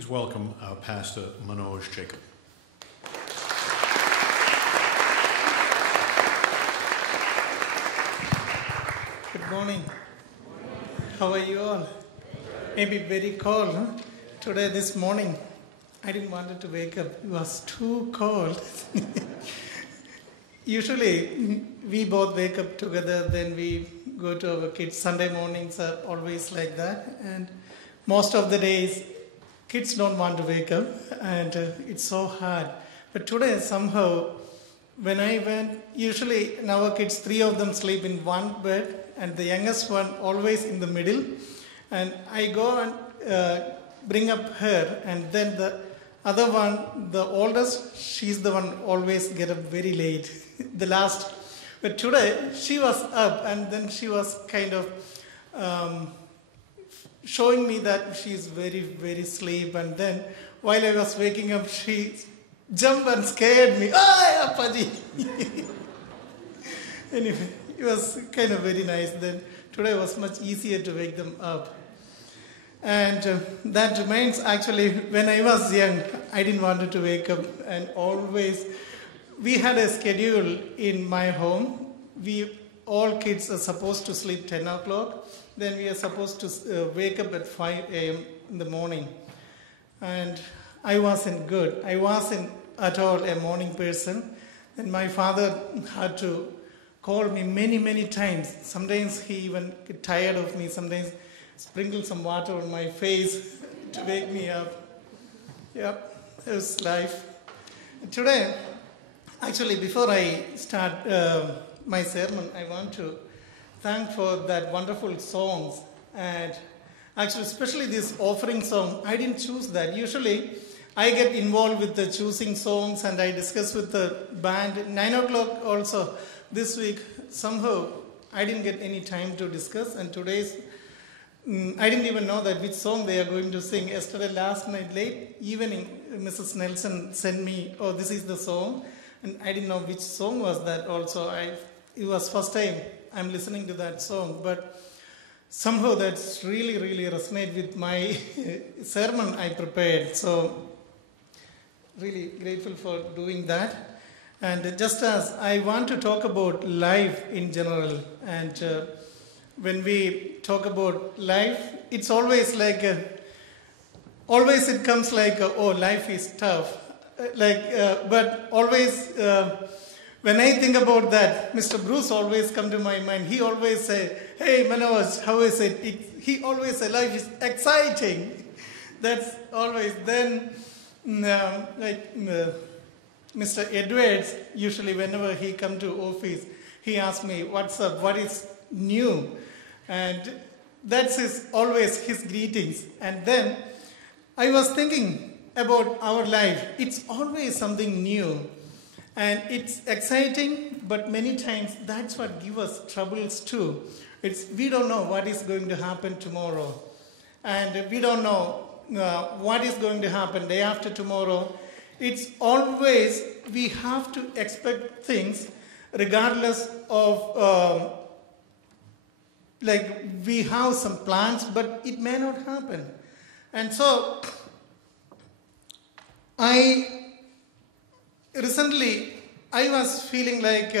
Please welcome our pastor, Manoj Jacob. Good morning. How are you all? Maybe very cold, huh? Today, this morning, I didn't want to wake up. It was too cold. Usually, we both wake up together, then we go to our kids. Sunday mornings are always like that. And most of the days, kids don't want to wake up, and it's so hard. But today, somehow, when I went, usually in our kids, 3 of them sleep in one bed, and the youngest one always in the middle. And I go and bring up her, and then the other one, the oldest, she's the one always get up very late, the last. But today, she was up, and then she was kind of showing me that she's very, very asleep. And then while I was waking up, she jumped and scared me. Ah, Appaji! Anyway, it was kind of very nice. Then today was much easier to wake them up. And that remains actually, when I was young, I didn't want to wake up. And always, we had a schedule in my home. All kids are supposed to sleep 10 o'clock. Then we are supposed to wake up at 5 a.m. in the morning. And I wasn't good. I wasn't at all a morning person. And my father had to call me many, many times. Sometimes he even get tired of me. Sometimes sprinkle some water on my face to wake me up. Yep, it was life. Today, actually, before I start my sermon, I want to thank for that wonderful songs. And actually, especially this offering song, I didn't choose that. Usually, I get involved with the choosing songs, and I discuss with the band. 9 o'clock also this week, somehow, I didn't get any time to discuss. And today's, I didn't even know that which song they are going to sing. Yesterday, last night, late evening, Mrs. Nelson sent me, oh, this is the song. And I didn't know which song was that also. It was first time I'm listening to that song. But somehow that's really, really resonated with my sermon I prepared. So really grateful for doing that. And just as I want to talk about life in general, and when we talk about life, it's always like, always it comes like, oh, life is tough. But always, when I think about that, Mr. Bruce always come to my mind. He always say, hey, Manoj, how is it? He always say, life is exciting. That's always. Then, Mr. Edwards, usually whenever he come to office, he asks me, what's up, what is new? And that's always his greetings. And then I was thinking about our life. It's always something new. And it's exciting, but many times that's what gives us troubles too. We don't know what is going to happen tomorrow. And we don't know what is going to happen day after tomorrow. It's always, we have to expect things regardless of, we have some plans, but it may not happen. And so, recently, I was feeling like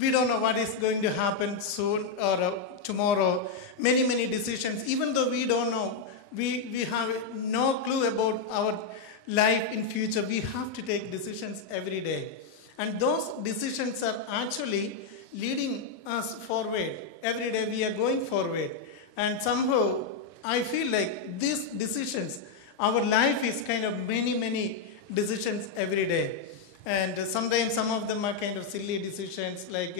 we don't know what is going to happen soon or tomorrow. Many, many decisions, even though we don't know, we have no clue about our life in future. We have to take decisions every day. And those decisions are actually leading us forward. Every day we are going forward. And somehow, I feel like these decisions, our life is kind of many, many decisions every day. And sometimes some of them are kind of silly decisions, like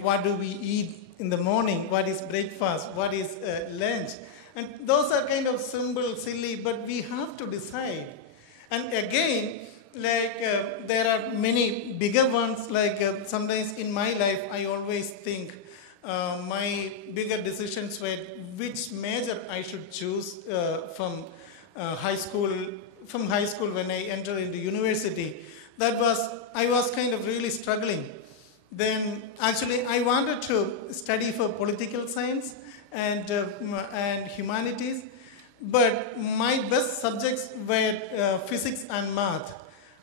what do we eat in the morning, what is breakfast, what is lunch. And those are kind of simple, silly, but we have to decide. And again, there are many bigger ones, sometimes in my life, I always think my bigger decisions were which major I should choose from high school when I entered into university. I was kind of really struggling. Then actually I wanted to study for political science and humanities. but my best subjects were physics and math.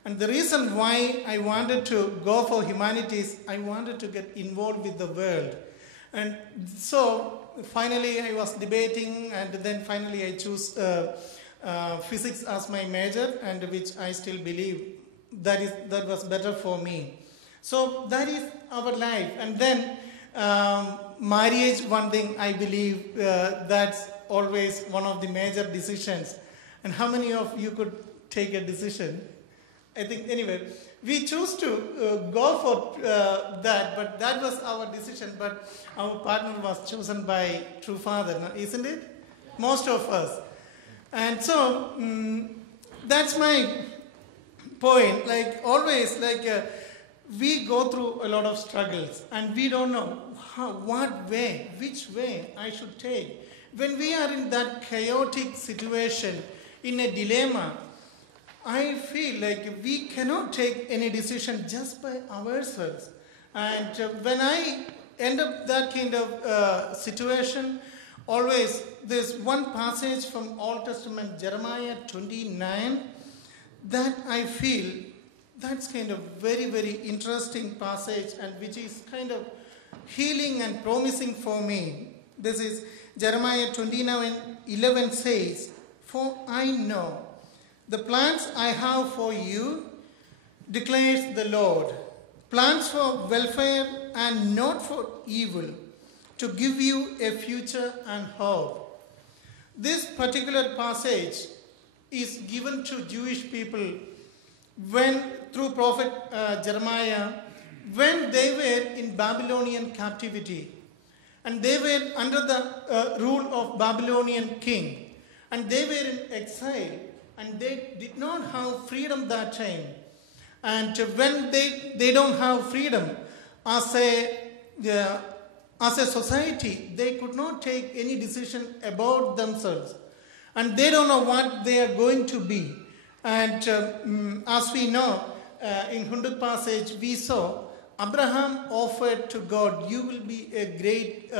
And the reason why I wanted to go for humanities, I wanted to get involved with the world. And so finally I was debating, and then finally I chose physics as my major, and which I still believe that was better for me. So that is our life. And then marriage, one thing I believe that's always one of the major decisions. And how many of you could take a decision? I think, anyway, we choose to go for that, but that was our decision. But our partner was chosen by True Father, isn't it? Yeah. Most of us. And so that's my point. Like always, we go through a lot of struggles, and we don't know which way I should take. When we are in that chaotic situation, in a dilemma, I feel like we cannot take any decision just by ourselves. And when I end up that kind of situation, always there's one passage from Old Testament, Jeremiah 29, that I feel that's kind of very, very interesting passage, and which is kind of healing and promising for me. This is Jeremiah 29:11 says, "For I know the plans I have for you, declares the Lord, plans for welfare and not for evil, to give you a future and hope." This particular passage is given to Jewish people through prophet Jeremiah, when they were in Babylonian captivity, and they were under the rule of Babylonian king, and they were in exile, and they did not have freedom that time. And when they don't have freedom as a society, they could not take any decision about themselves, and they don't know what they are going to be. And as we know, in Hindu passage we saw Abraham offered to God, "You will be a great,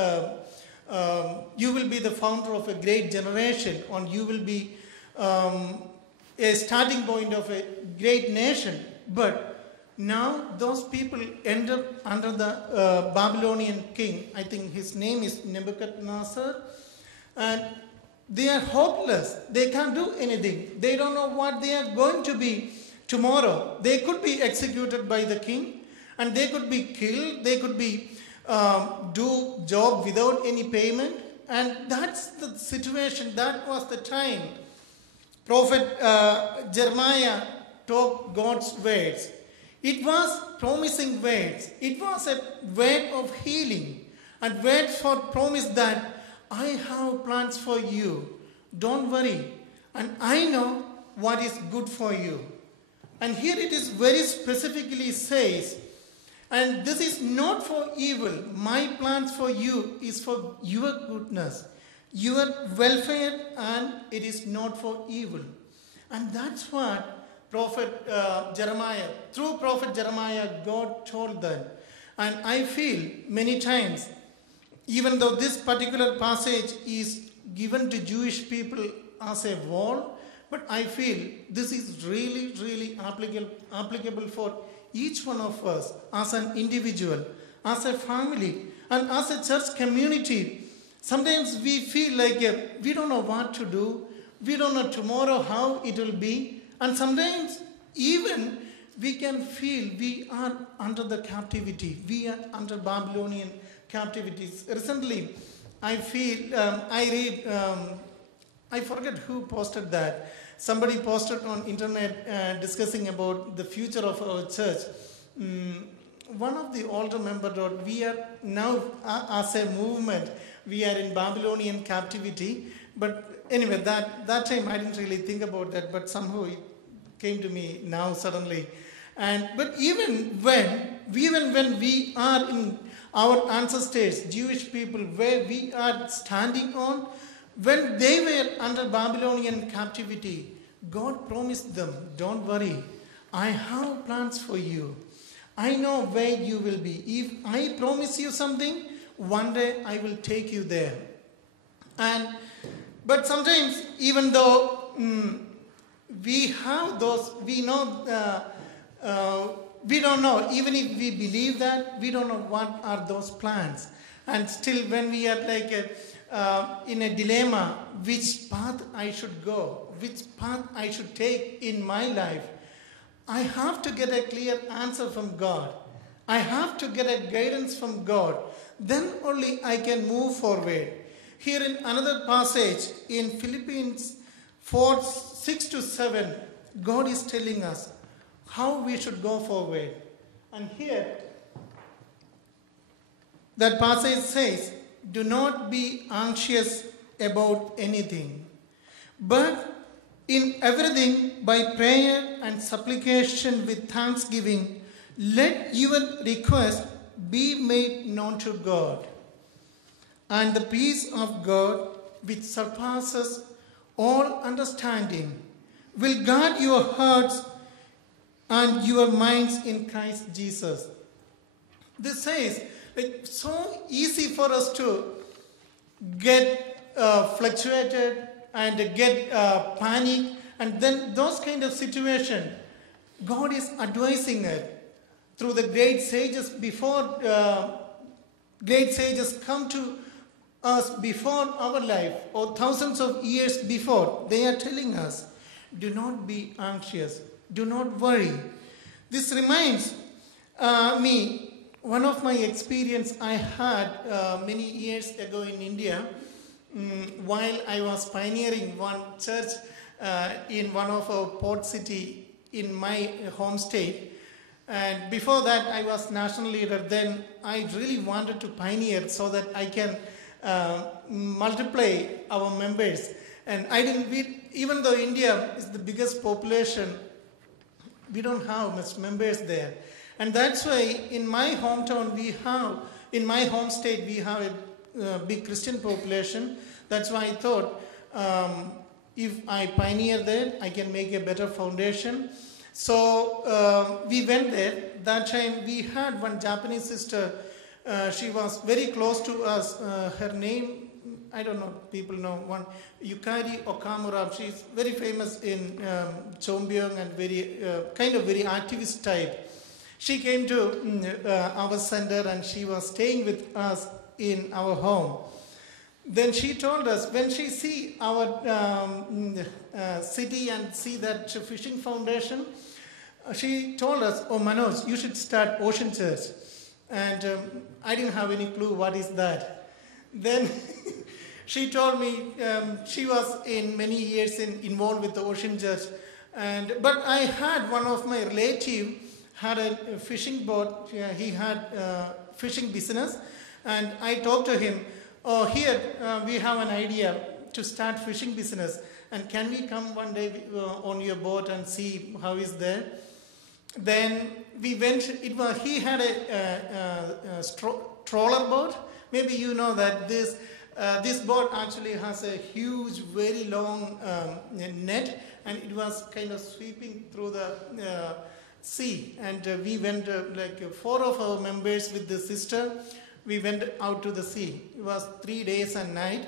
you will be the founder of a great generation, and you will be a starting point of a great nation." But now those people end up under the Babylonian king. I think his name is Nebuchadnezzar, and they are hopeless. They can't do anything. They don't know what they are going to be tomorrow. They could be executed by the king, and they could be killed. They could be do job without any payment. And that's the situation. That was the time prophet Jeremiah talked God's words. It was promising words. It was a word of healing, and words for promise that I have plans for you. Don't worry. And I know what is good for you. And here it is very specifically says, and this is not for evil. My plans for you is for your goodness, your welfare, and it is not for evil. And that's what through prophet Jeremiah, God told them. And I feel many times, even though this particular passage is given to Jewish people as a wall, but I feel this is really, really applicable for each one of us as an individual, as a family, and as a church community. Sometimes we feel like we don't know what to do. We don't know tomorrow how it will be. And sometimes even we can feel we are under the captivity. We are under Babylonian captivities. Recently, I read, I forget who posted that. Somebody posted on internet discussing about the future of our church. One of the older members wrote, "We are now, as a movement, we are in Babylonian captivity." But anyway, that time I didn't really think about that, but somehow it came to me now suddenly. But even when we are in our ancestors, Jewish people, where we are standing on, when they were under Babylonian captivity, God promised them, "Don't worry, I have plans for you. I know where you will be. If I promise you something, one day I will take you there." And But sometimes, even though we have those, we know, we don't know, even if we believe that, we don't know what are those plans. And still, when we are like in a dilemma, which path I should go, which path I should take in my life, I have to get a clear answer from God. I have to get a guidance from God. Then only I can move forward. Here in another passage in Philippians 4, 6 to 7, God is telling us how we should go forward. And here, that passage says, do not be anxious about anything, but in everything by prayer and supplication with thanksgiving, let your request be made known to God. And the peace of God, which surpasses all understanding, will guard your hearts and your minds in Christ Jesus. This says, it's so easy for us to get fluctuated and get panic, and then those kind of situation, God is advising it through the great sages before. Great sages come to us before our life, or thousands of years before. They are telling us, do not be anxious, do not worry. This reminds me one of my experience I had many years ago in India, while I was pioneering one church in one of our port city in my home state. And before that, I was national leader. Then I really wanted to pioneer so that I can multiply our members. And I didn't, even though India is the biggest population, we don't have much members there. And that's why in my hometown in my home state, we have a big Christian population. That's why I thought if I pioneer there, I can make a better foundation. So we went there. That time we had one Japanese sister. She was very close to us. Her name, I don't know, people know one, Yukari Okamura. She's very famous in Chombyong and very very activist type. She came to our center and she was staying with us in our home. Then she told us, when she see our city and see that fishing foundation, she told us, oh Manoj, you should start Ocean Church. And I didn't have any clue what is that. Then she told me she was in many years involved with the Ocean Church. But I had one of my relatives had a fishing boat. He had a fishing business. And I talked to him, oh, here we have an idea to start fishing business. And can we come one day on your boat and see how is there? Then we went, he had a trawler boat. Maybe you know that this boat actually has a huge, very long net, and it was kind of sweeping through the sea. And we went, like 4 of our members with the sister, we went out to the sea. It was 3 days and night.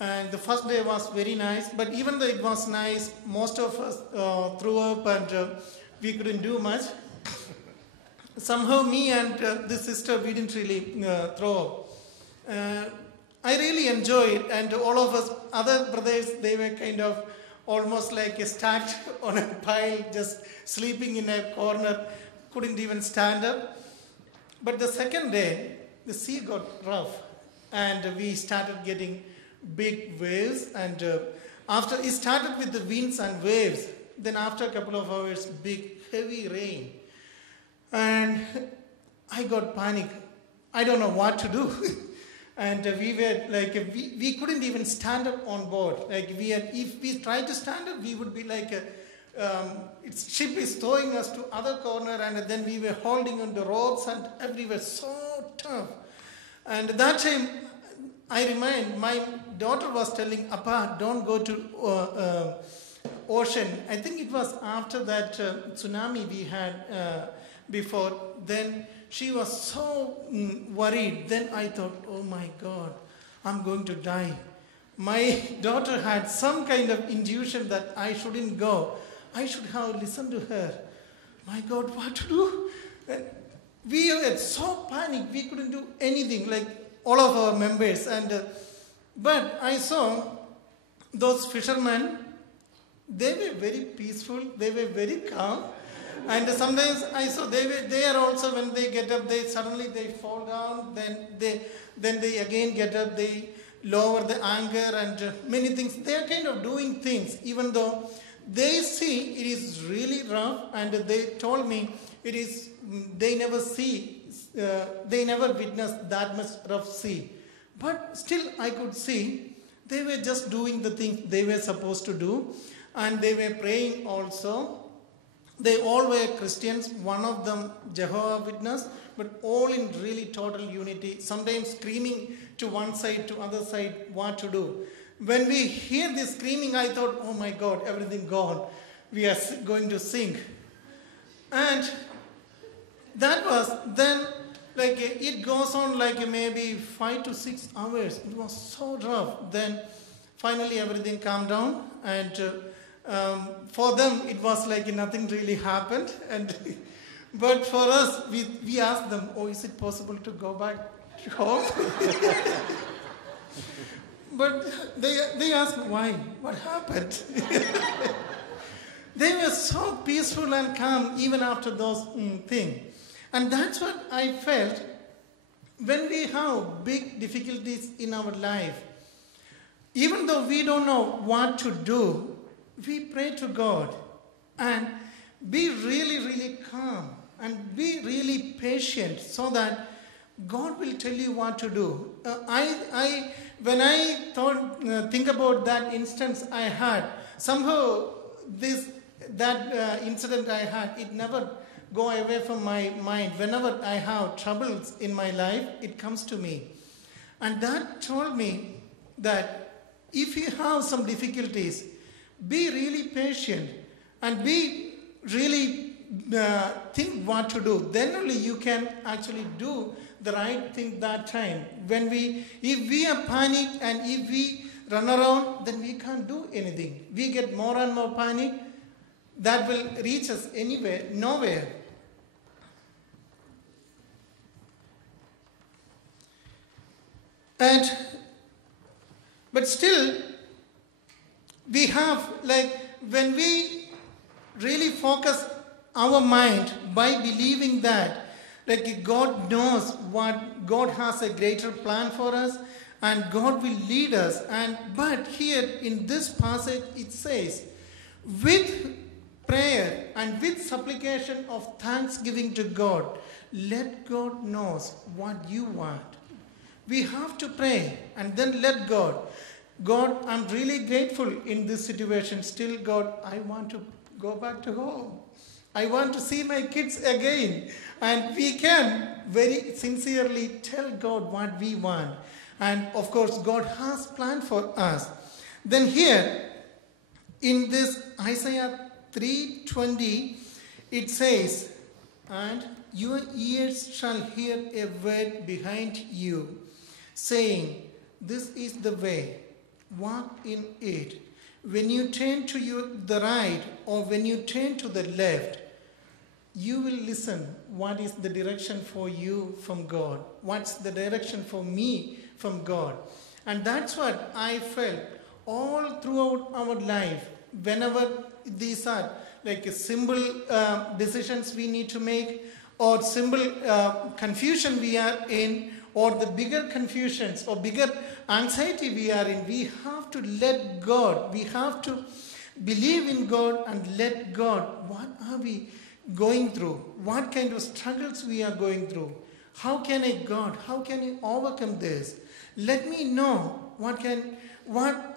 And the first day was very nice, but even though it was nice, most of us threw up and we couldn't do much. Somehow me and the sister, we didn't really throw up. I really enjoyed it, and all of us, other brothers, they were kind of almost like stacked on a pile, just sleeping in a corner, couldn't even stand up. But the second day, the sea got rough, and we started getting big waves, and after it started with the winds and waves, then after a couple of hours, big heavy rain, and I got panic. I don't know what to do. And we were like, we couldn't even stand up on board. Like if we tried to stand up, we would be like, ship is throwing us to other corner, and then we were holding on the ropes, and everywhere so tough. And that time, I remind, my daughter was telling, Appa, don't go to ocean. I think it was after that tsunami we had before. Then she was so worried. Then I thought, oh my God, I'm going to die. My daughter had some kind of intuition that I shouldn't go. I should have listened to her. My God, what to do? And we were so panicked, we couldn't do anything, like all of our members. But I saw those fishermen, they were very peaceful, they were very calm. And sometimes I saw they are also, when they get up, they suddenly fall down, then they again get up, they lower the anchor and many things. They are kind of doing things, even though they see it is really rough, and they told me they never witnessed that much rough sea. But still I could see they were just doing the things they were supposed to do, and they were praying also. They all were Christians, one of them Jehovah's Witness, but all in really total unity, sometimes screaming to one side, to other side, what to do. When we hear this screaming, I thought, oh my God, everything gone. We are going to sink. And that was then, like, it goes on like maybe 5 to 6 hours. It was so rough. Then finally everything calmed down, and for them it was like nothing really happened. But for us, we asked them, oh, is it possible to go back home? But they asked why, what happened? They were so peaceful and calm even after those things. And that's what I felt when we have big difficulties in our life. Even though we don't know what to do, we pray to God and be really, really calm and be really patient so that God will tell you what to do. When I think about that instance I had, somehow that incident I had, it never go away from my mind. Whenever I have troubles in my life, it comes to me. And that told me that if you have some difficulties, be really patient and be really think what to do. Then only you can actually do the right thing that time. If we are panicked and if we run around, then we can't do anything. We get more and more panic. That will reach us nowhere. But still, we have, like, when we really focus our mind by believing that, like, God knows God has a greater plan for us, and God will lead us. But here in this passage it says, with prayer and with supplication of thanksgiving to God, let God knows what you want. We have to pray and then let God. God, I'm really grateful in this situation. Still, God, I want to go back to home. I want to see my kids again. And we can very sincerely tell God what we want. And of course, God has planned for us. Then here, in this Isaiah 3:20, it says, and your ears shall hear a word behind you, saying, this is the way, walk in it. When you turn to the right or when you turn to the left, you will listen what is the direction for you from God. What's the direction for me from God? And that's what I felt all throughout our life. Whenever these are like simple decisions we need to make, or simple confusion we are in, or the bigger confusions or bigger anxiety we are in, we have to let God, we have to believe in God and let God, what are we going through? What kind of struggles we are going through? How can I overcome this? Let me know what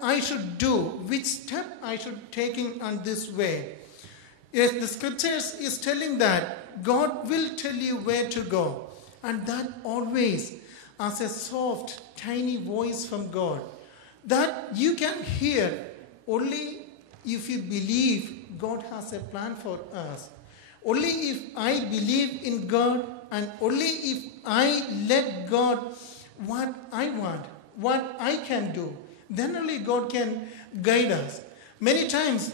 I should do, which step I should take in on this way. Yes, the scriptures is telling that God will tell you where to go, and that always as a soft, tiny voice from God that you can hear only if you believe God has a plan for us. Only if I believe in God, and only if I let God what I want, what I can do, then only God can guide us. Many times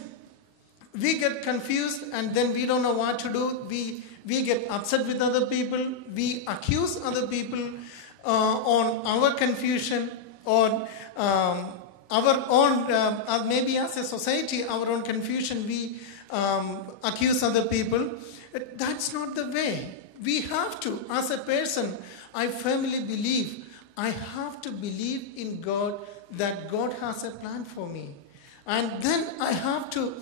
we get confused and then we don't know what to do. We get upset with other people. We accuse other people on our confusion, on our own, maybe as a society, our own confusion. We accuse other people. That's not the way. We have to, as a person, I firmly believe, I have to believe in God, that God has a plan for me. And then I have to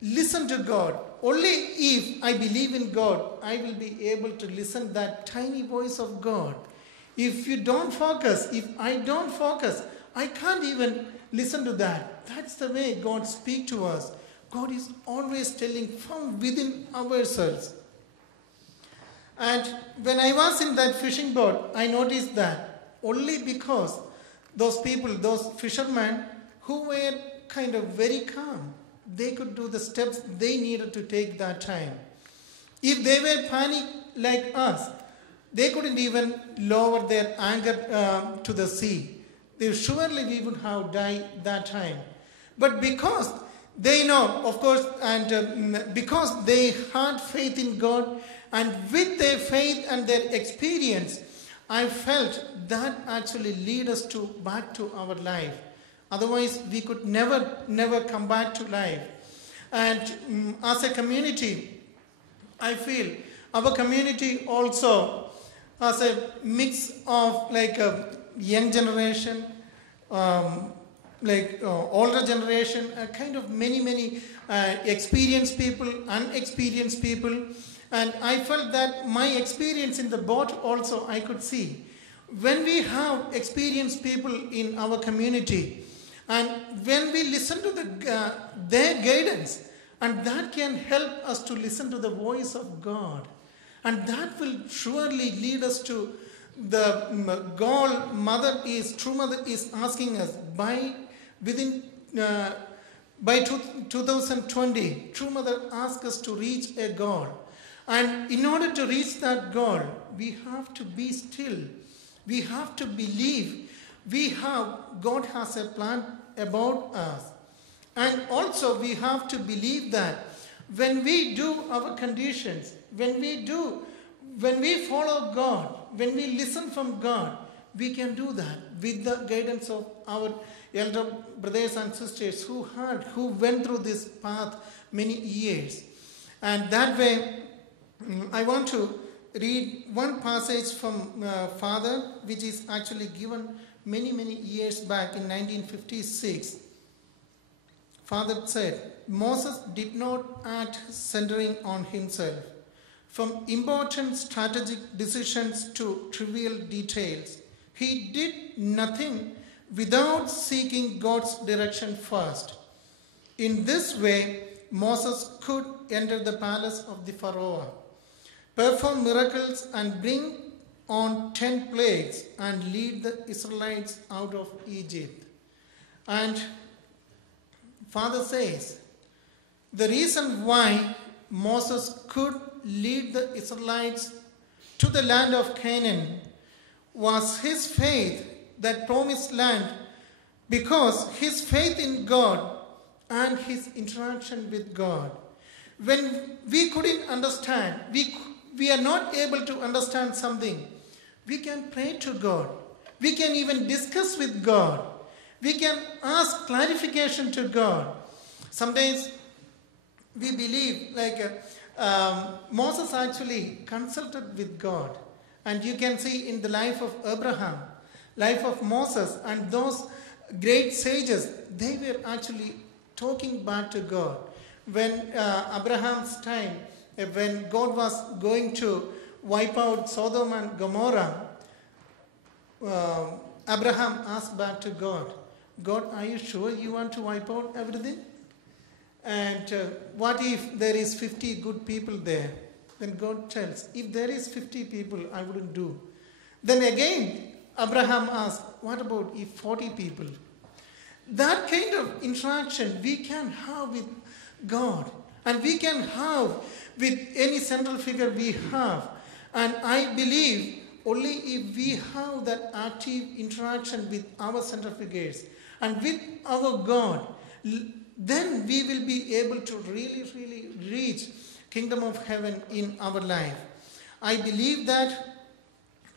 listen to God. Only if I believe in God, I will be able to listen that tiny voice of God. If you don't focus, if I don't focus, I can't even listen to that. That's the way God speaks to us. God is always telling from within ourselves. And when I was in that fishing boat, I noticed that only because those people, those fishermen who were kind of very calm, they could do the steps they needed to take that time. If they were panic like us, they couldn't even lower their anchor to the sea. Surely we would have died that time. But because they know, of course, and because they had faith in God, and with their faith and their experience, I felt that actually lead us back to our life. Otherwise, we could never come back to life. And as a community, I feel our community also has a mix of like a young generation, older generation, kind of many experienced people, unexperienced people. And I felt that my experience in the boat also I could see. When we have experienced people in our community, and when we listen to their guidance, and that can help us to listen to the voice of God. And that will surely lead us to the goal True Mother is asking us by 2020. True Mother asks us to reach a goal. And in order to reach that goal, we have to be still. We have to believe God has a plan about us. And also we have to believe that when we do our conditions, when we follow God, when we listen from God, we can do that with the guidance of our elder brothers and sisters who went through this path many years. And that way, I want to read one passage from Father, which is actually given many years back in 1956. Father said, Moses did not act centering on himself. From important strategic decisions to trivial details, he did nothing without seeking God's direction first. In this way, Moses could enter the palace of the Pharaoh, perform miracles and bring on 10 plagues and lead the Israelites out of Egypt. And Father says, the reason why Moses could lead the Israelites to the land of Canaan was his faith, that promised land, because his faith in God and his interaction with God. When we couldn't understand, we are not able to understand something, we can pray to God. We can even discuss with God. We can ask clarification to God. Sometimes we believe Moses actually consulted with God. And you can see in the life of Abraham, life of Moses, and those great sages, they were actually talking back to God. When Abraham's time, when God was going to wipe out Sodom and Gomorrah, Abraham asked back to God, God, are you sure you want to wipe out everything? And what if there is 50 good people there? Then God tells, if there is 50 people, I wouldn't do. Then again, Abraham asked, what about if 40 people? That kind of interaction we can have with God. And we can have with any central figure we have. And I believe only if we have that active interaction with our central figures, and with our God, then we will be able to really reach kingdom of heaven in our life. I believe that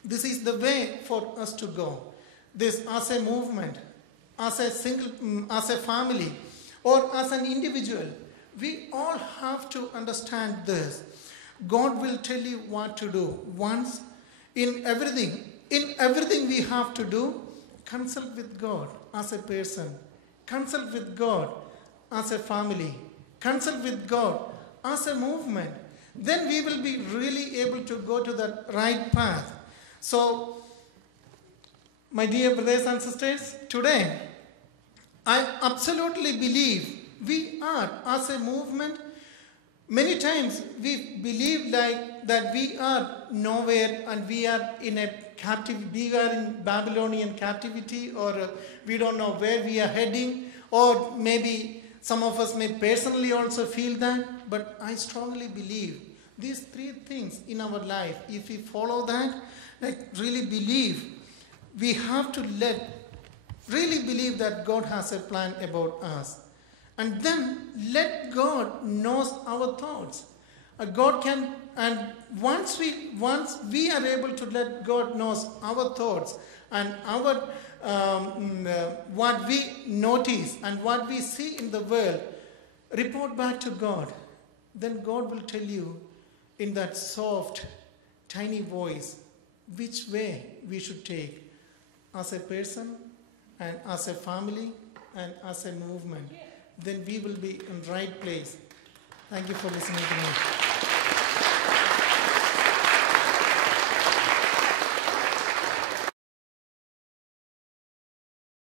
this is the way for us to go. This as a movement, as a family, or as an individual, we all have to understand this. God will tell you what to do. Once, in everything we have to do, consult with God as a person, consult with God as a family, consult with God as a movement. Then we will be really able to go to the right path. So, my dear brothers and sisters, today I absolutely believe we are, as a movement, many times we believe like that we are nowhere and we are in a captivity, we are in Babylonian captivity, or we don't know where we are heading, or maybe some of us may personally also feel that, but I strongly believe these three things in our life, if we follow that, like really believe, we have to really believe that God has a plan about us. And then let God knows our thoughts. God can, and once we are able to let God knows our thoughts and our what we notice and what we see in the world, report back to God, then God will tell you in that soft, tiny voice which way we should take as a person and as a family and as a movement. Then we will be in the right place. Thank you for listening to me.